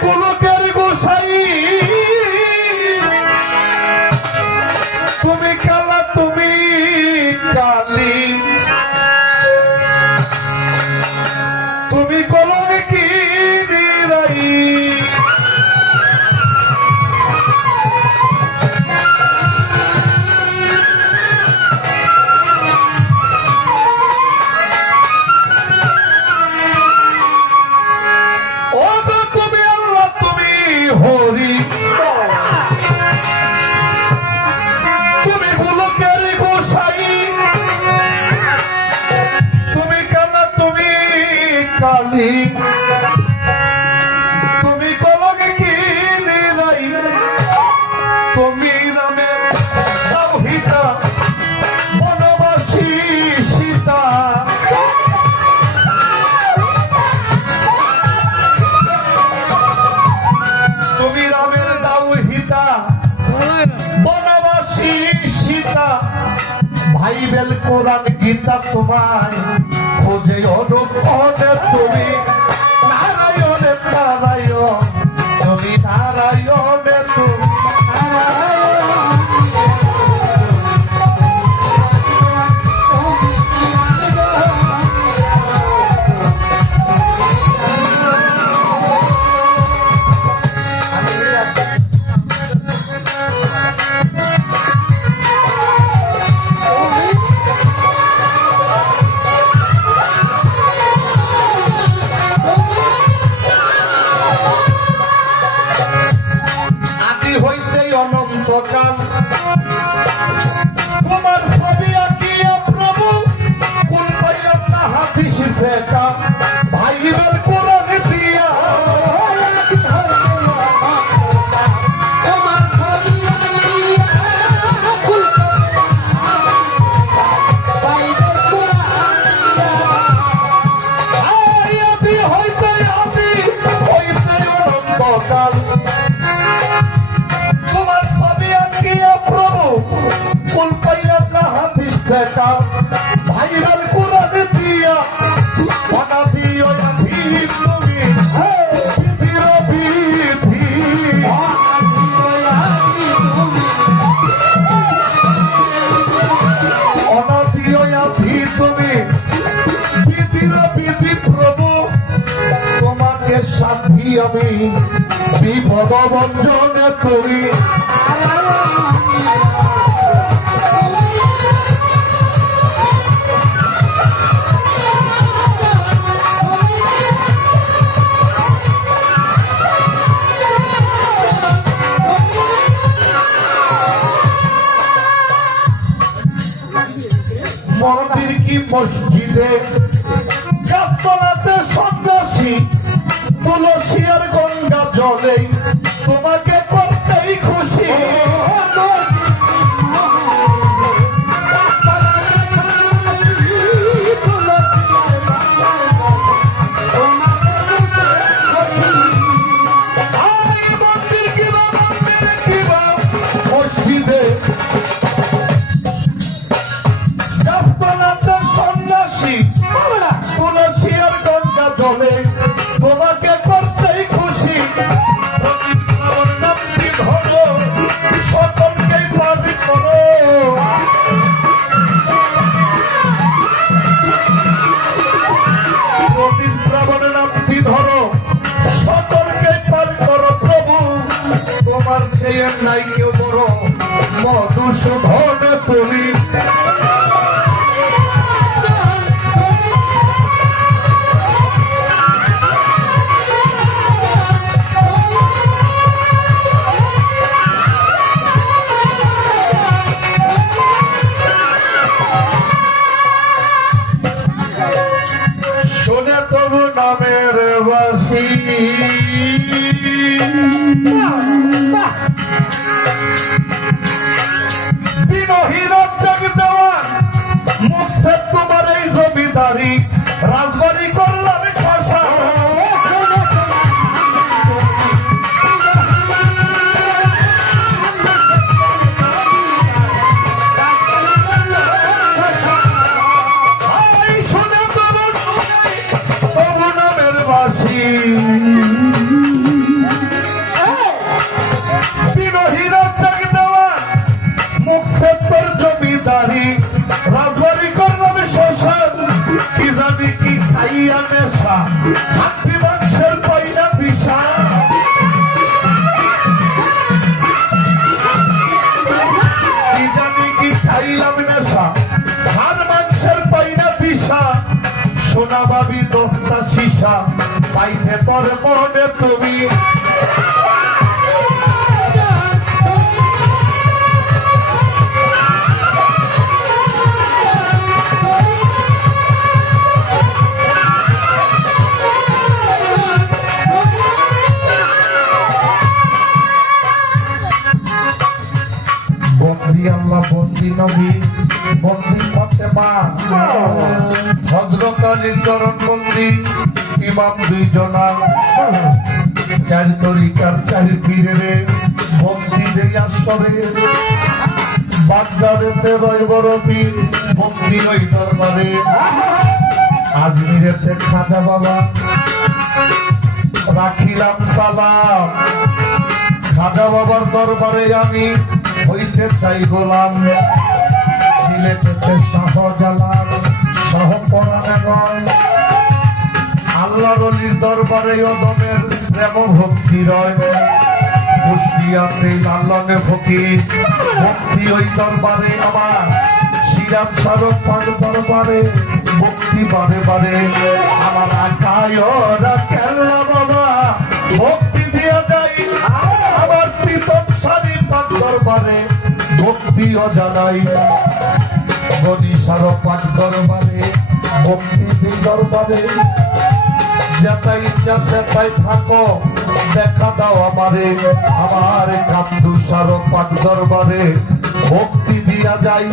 Pego no Perigo. বেল কোরআন গীতা তোমায়। খোঁজে অরূপ সেটা ভাইরাল কোরআন দিয়া ভাগা দিও না ভিড় তুমি? ভিড় ভিড় সাথী আমি, বিপদ বঞ্চনে তুমি মসজিদে গাছতলাতে সন্ন্যাসী। তুলসী আর গঙ্গা জলে তোমাকে করতেই খুশি। করি নামের বাসী। আলী চরণ বন্দি। ইমাম দুইজনা। চার তরিকার চার পীরে বন্দি দেই আসরে বাগদাদেতে রয় বড় পীর বন্দি ওই দরবারে। খাজা বাবা। রাখিলাম সালাম। খাজা বাবার দরবারে আমি হইতে চাই গোলাম। সিলেটেতে শাহ নয় আল্লাহ রলির দরবারে অদমের প্রেম ভক্তি রয়, কুষ্টিয়াতে লালনে ফকির ভক্তি ওই দরবারে আমার। সিরাজ সারক পান দরবারে, ভক্তি বারে বারে। আমার আকায় খেলা বাবা, ভক্তি দিয়া যাই। আমার প্রীতম শাড়ি পান দরবারে ভক্তিও জানাই ভক্তি দিয়া যাই।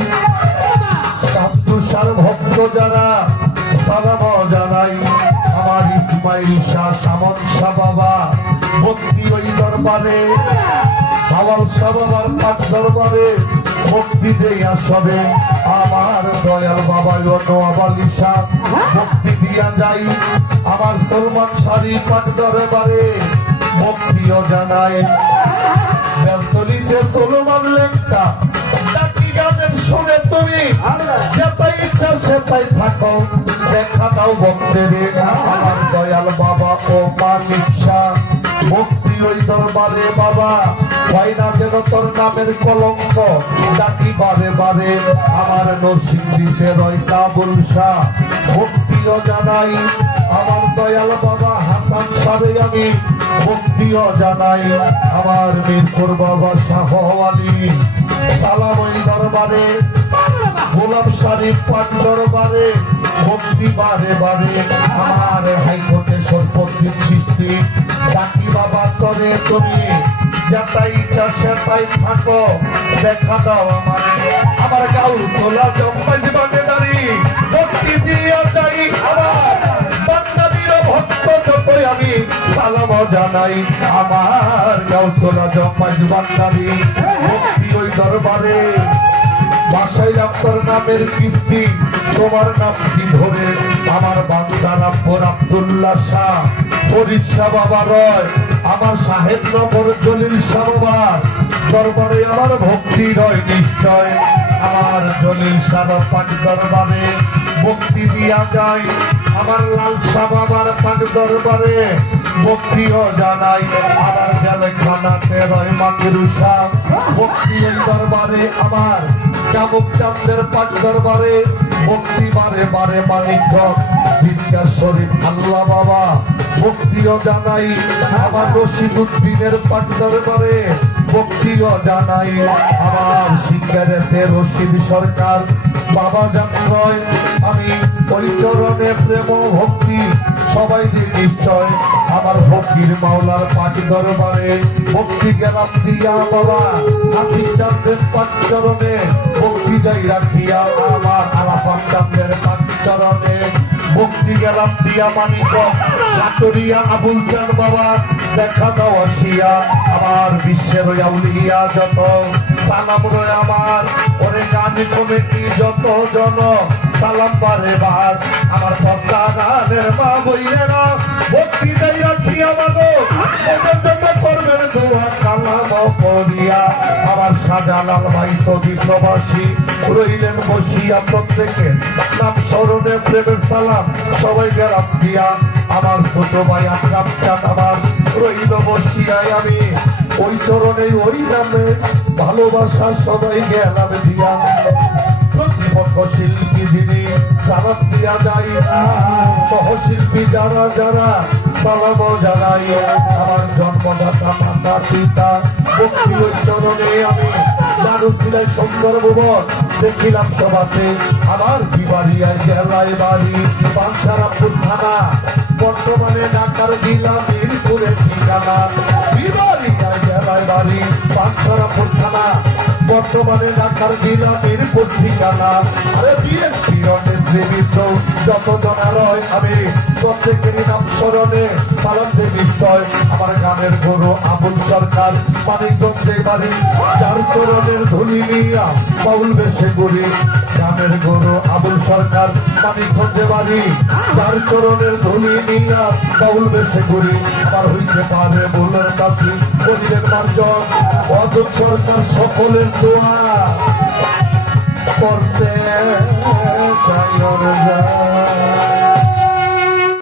কান্দু ভক্ত যারা, সালাম জানাই। আমার ইসমাইল শাহ সামন শাহ বাবা ভক্তি ওই দরবারে। হাওয়াল শাহ বাবার পাট দরবারে ভক্তি দেই আসবে আমার দয়াল বাবা নোয়াব আলী শাহ ভক্তি দিয়া যাই। আমার সলমান শাড়ি পাট দরবারে ভক্তিও জানাই। ব্যস্তলিতে সলমান লেখটা শুনে তুমি যেটাই ইচ্ছা সেটাই থাকো দেখা দাও ভক্তের আমার দয়াল বাবা ও মা নিশা। ভক্তি ওই দরবারে, বাবা। হয় না যেন তোর নামের কলঙ্ক। ডাকি বারে বারে, আমার নরসিংদীতে রয় কাবুল শাহ। ভক্তিও জানাই আমার দয়াল বাবা হাসান সারে আমি। ভক্তিও জানাই আমার মিরপুর বাবা শাহ আলী। সালাম ওই দরবারে, গোলাপ শরীফ পাট দরবারে। ভক্তি বারে বারে, আমার হাইকোর্টে সৃষ্টি ডাকি বাবা করে তুমি যেটাই ইচ্ছা সেটাই থাকো, দেখা দাও আমারে। আমার গাউল তোলা জম্মাই জীবনে দাঁড়ি, ভক্তি দিয়ে যাই আমার। বান্দারির ভক্ত যতই আমি, সালাম জানাই আমার গাউসলা জম্মাই বান্দারি ভক্তি ওই দরবারে। বাসাই আক্তর নামের কিস্তি তোমার নাম নামটি ধরে? আমার বাংলার আব্বর আব্দুল্লাহ শাহ। ফরিদ বাবা রয়, আমার সাহেব নগর জলিল বাবার দরবারে আমার ভক্তি রয় নিশ্চয়। আমার জলিল শাহ পান দরবারে ভক্তি দিয়া যায়। আমার লাল শাহ বাবার পান দরবারে ভক্তিও জানাই আমার জেলে খানাতে রয় মাকিরুষা ভক্তি দরবারে আমার, চাবুক চান্দের পাঁচ দরবারে। ভক্তি বারে বারে মানিক জিজ্ঞা শরীফ আল্লাহ বাবা, ভক্তিও জানাই আমার রশিদ উদ্দিনের পাঁচ দরবারে। ভক্তিও জানাই, আমার সিঙ্গারেতে রশিদ সরকার, বাবা জানরয় আমি ওই চরণে প্রেম ভক্তি সবাই যে নিশ্চয় আমার ফকির মাওলার পাঁচ দরবারে ভক্তি গেলাম দিয়া বাবা, হাতি চান্দের পাঁচ চরণে ভক্তি যাই রাখিয়া আমার আলাপান চান্দের পাঁচ চরণে ভক্তি গেলাম দিয়া মানিক সাতরিয়া আবুল চান বাবা, দেখা দাও আসিয়া, আমার বিশ্বের আউলিয়া যত, সালাম রয় আমার, ওরে গানি কমিটি যত জন সালাম বারে বার আমার পদ্মা গানের মা বইলেরা ভক্তি দেই রাখিয়া মাগো ওদের জন্য করবেন দোয়া আমার সাজালাল ভাই সদি প্রবাসী রইলেন বসিয়া প্রত্যেকে। নাম স্মরণে প্রেমের সালাম সবাই গেলাম দিয়া। আমার ছোট ভাই আকাম চাঁদ আমার। রইল বসিয়ায় আমি। ওই চরণে ওই নামে ভালোবাসা সবাই গেলাম দিয়া। সহশিল্পী যিনি সালাম দিয়া যাই সহশিল্পী যারা যারা, সালাম জানাই আমার জন্মদাতা মাতা পিতা, ভক্তি চরণে আমি জানু ছিলেন সুন্দর ভুবন, দেখিলাম সভাতে আমার বিবাড়িয়ায় জেলায় বাড়ি বাঞ্ছারামপুর থানা, বর্তমানে ঢাকার জেলা মিরপুরের ঠিকানা। বিবাড়িয়ায় জেলায় বাড়ি পাঁচশোরা থানা বর্তমানে ঢাকার জেলা মিরপুর ঠিকানা আরে বিএনপি। নেতৃবৃন্দ যত জনা রয় আমি, প্রত্যেকেরই নাম স্মরণে পালন যে নিশ্চয় আমার গানের গরু আবুল সরকার, মানিকগঞ্জে বাড়ি, যার চরণের ধুলি নিয়া বাউল বেশে করি গানের গরু আবুল সরকার, মানিকগঞ্জে বাড়ি, যার চরণের ধুলি নিয়া বাউল বেশে করি পার হইতে পারে বলের দাবি বলিলেন মার্জন। অতুল সরকার, সকলের দোয়া। করতে চাই